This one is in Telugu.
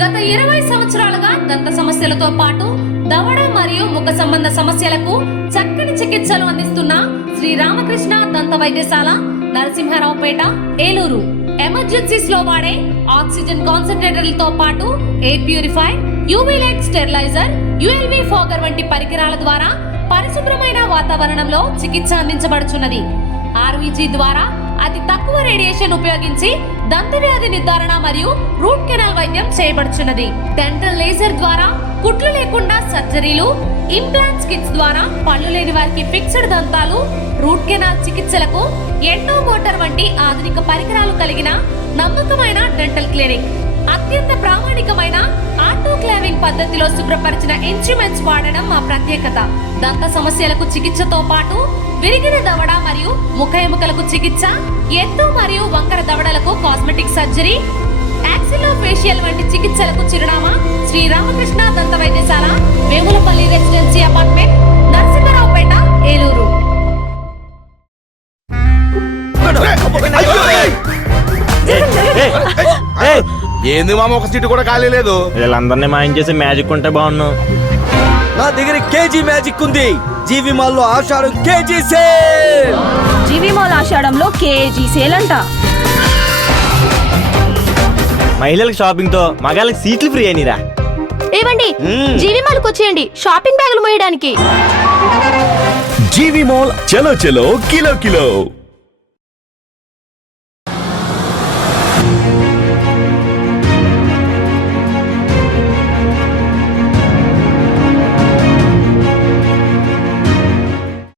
గత 20 సంవత్సరాలుగా దంత సమస్యలతో పాటు దవడ మరియు ముఖ సంబంధ సమస్యలకు చక్కని చికిత్సలు అందిస్తున్న శ్రీ రామకృష్ణ దంత వైద్యశాల, నరసింహారావుపేట, ఏలూరు. ఎమర్జెన్సీస్ లో వాడే ఆక్సిజన్ కాన్సంట్రేటర్లతో పాటు air purifier, UV light steriliser, ULV fogger వంటి పరికరాల ద్వారా పరిశుభ్రమైన వాతావరణంలో చికిత్స అందించబడుచున్నది. ఆర్వీజీ ద్వారా అతి తక్కువ రేడియేషన్ ఉపయోగించి దంతవ్యాధి నిర్ధారణ మరియు రూట్ కెనాల్ వైద్యం చేయబడుచున్నది. డెంటల్ లేజర్ ద్వారా కుట్లు లేకుండా సర్జరీలు, ఇంప్లాంట్స్ కిట్స్ ద్వారా పళ్ళు లేని వారికి ఫిక్స్డ్ దంతాలు, రూట్ కెనాల్ చికిత్సలకు ఎండో మోటార్ వంటి ఆధునిక పరికరాలు కలిగిన నమ్మకమైన డెంటల్ క్లినిక్. అత్యంత ప్రామాణికమైన ఆటోక్లావింగ్ పద్ధతిలో శుభ్రపరిచిన ఇన్స్ట్రుమెంట్స్ వాడడం మా ప్రత్యేకత. దంత సమస్యలకు చికిత్సతో పాటు విరిగిన దవడ మరియు ముఖ ఎముకలకు చికిత్స, ఎత్తు మరియు వంకర దవడలకు కాస్మెటిక్ సర్జరీ, యాక్సిలోఫేషియల్ వంటి చికిత్సలకు చిరునామా శ్రీ రామకృష్ణ దంత వైద్యశాల, వేములపల్లి రెసిడెన్సీ అపార్ట్మెంట్, నరసింహారావుపేట, ఏలూరు. ఏంది మామ, ఒక సీటు కూడా ఖాళీ లేదు. వీళ్ళందరినీ మాయం చేసి మ్యాజిక్ ఉంటే బాగున్నావు. నా దగ్గర కేజీ మ్యాజిక్ ఉంది. జీవి మాల్లో ఆషాఢం కేజీ సేల్. జీవి మాల్ ఆషాఢంలో కేజీ సేల్ అంట. మహిళలకు షాపింగ్ తో మగాళ్ళకి సీట్లు ఫ్రీ అయినరా. ఏవండి, జీవి మాల్కి వచ్చేయండి షాపింగ్ బ్యాగులు మోయడానికి. జీవి మాల్ చలో చలో కిలో కిలో.